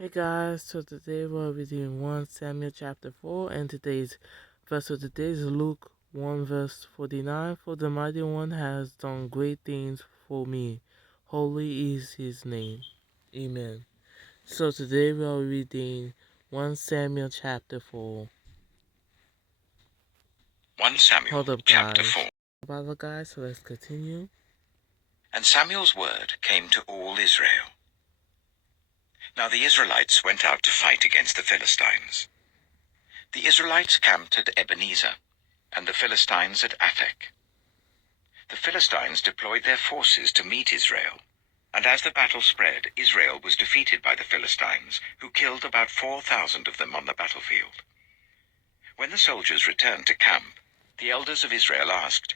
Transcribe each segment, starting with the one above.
Hey guys, so today we'll be doing 1 Samuel chapter 4, and today's verse of the day is Luke 1 verse 49. For the mighty one has done great things for me. Holy is his name. Amen. So today we are reading 1 Samuel chapter 4. 1 Samuel Hold up chapter guys. 4. Bible guys, so let's continue. And Samuel's word came to all Israel. Now the Israelites went out to fight against the Philistines. The Israelites camped at Ebenezer, and the Philistines at Aphek. The Philistines deployed their forces to meet Israel, and as the battle spread, Israel was defeated by the Philistines, who killed about 4,000 of them on the battlefield. When the soldiers returned to camp, the elders of Israel asked,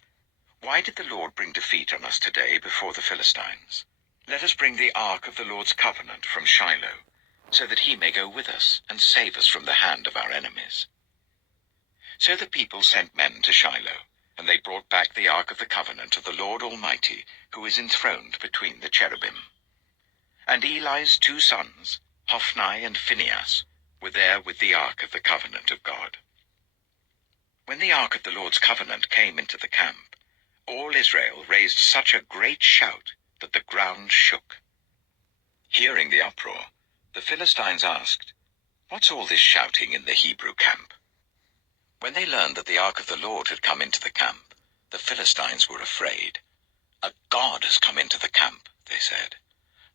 "Why did the Lord bring defeat on us today before the Philistines? Let us bring the ark of the Lord's covenant from Shiloh, so that he may go with us and save us from the hand of our enemies." So the people sent men to Shiloh, and they brought back the ark of the covenant of the Lord Almighty, who is enthroned between the cherubim. And Eli's 2 sons, Hophni and Phinehas, were there with the ark of the covenant of God. When the ark of the Lord's covenant came into the camp, all Israel raised such a great shout that the ground shook. Hearing the uproar, the Philistines asked, "What's all this shouting in the Hebrew camp?" When they learned that the ark of the Lord had come into the camp, the Philistines were afraid. "A god has come into the camp," they said.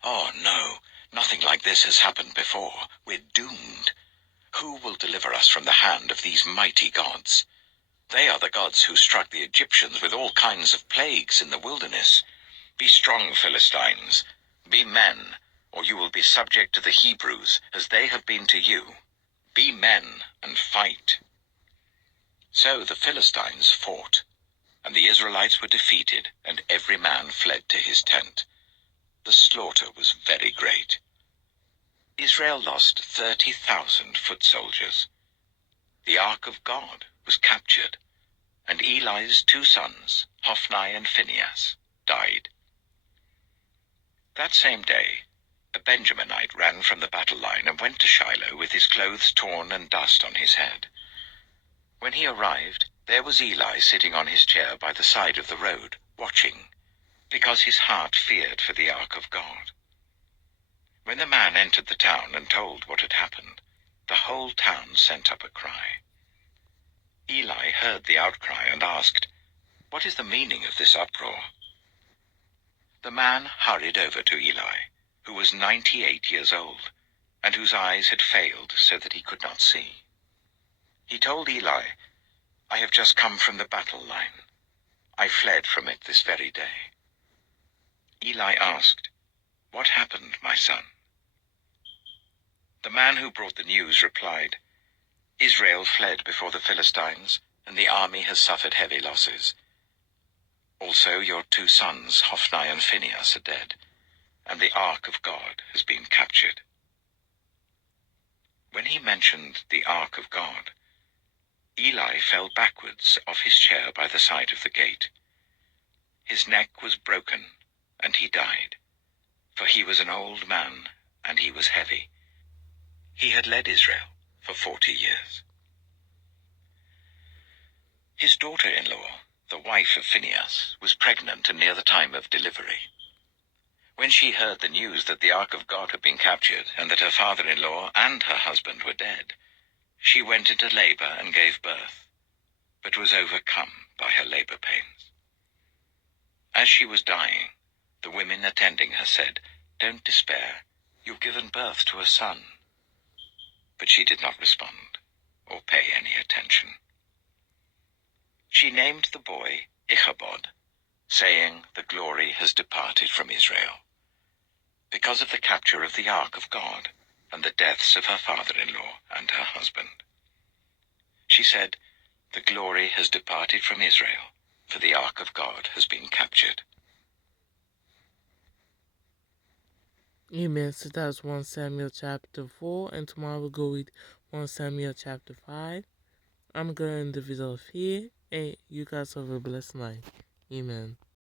"Oh no, nothing like this has happened before. We're doomed. Who will deliver us from the hand of these mighty gods? They are the gods who struck the Egyptians with all kinds of plagues in the wilderness. Be strong, Philistines. Be men, or you will be subject to the Hebrews, as they have been to you. Be men and fight." So the Philistines fought, and the Israelites were defeated, and every man fled to his tent. The slaughter was very great. Israel lost 30,000 foot soldiers. The ark of God was captured, and Eli's 2 sons, Hophni and Phinehas, died. That same day, a Benjaminite ran from the battle line and went to Shiloh with his clothes torn and dust on his head. When he arrived, there was Eli sitting on his chair by the side of the road, watching, because his heart feared for the ark of God. When the man entered the town and told what had happened, the whole town sent up a cry. Eli heard the outcry and asked, "What is the meaning of this uproar?" The man hurried over to Eli, who was 98 years old, and whose eyes had failed so that he could not see. He told Eli, "I have just come from the battle line. I fled from it this very day." Eli asked, "What happened, my son?" The man who brought the news replied, "Israel fled before the Philistines, and the army has suffered heavy losses. Also your 2 sons, Hophni and Phinehas, are dead, and the ark of God has been captured." When he mentioned the ark of God, Eli fell backwards off his chair by the side of the gate. His neck was broken, and he died, for he was an old man, and he was heavy. He had led Israel for 40 years. His daughter-in-law, the wife of Phinehas, was pregnant and near the time of delivery. When she heard the news that the ark of God had been captured, and that her father-in-law and her husband were dead, she went into labor and gave birth, but was overcome by her labor pains. As she was dying, the women attending her said, "Don't despair, you've given birth to a son." But she did not respond or pay any attention. She named the boy Ichabod, saying, "The glory has departed from Israel," because of the capture of the ark of God and the deaths of her father-in-law and her husband. She said, "The glory has departed from Israel, for the ark of God has been captured." Amen. So that's 1 Samuel chapter 4, and tomorrow we'll go with 1 Samuel chapter 5. I'm going to end the video here, and you guys have a blessed night. Amen.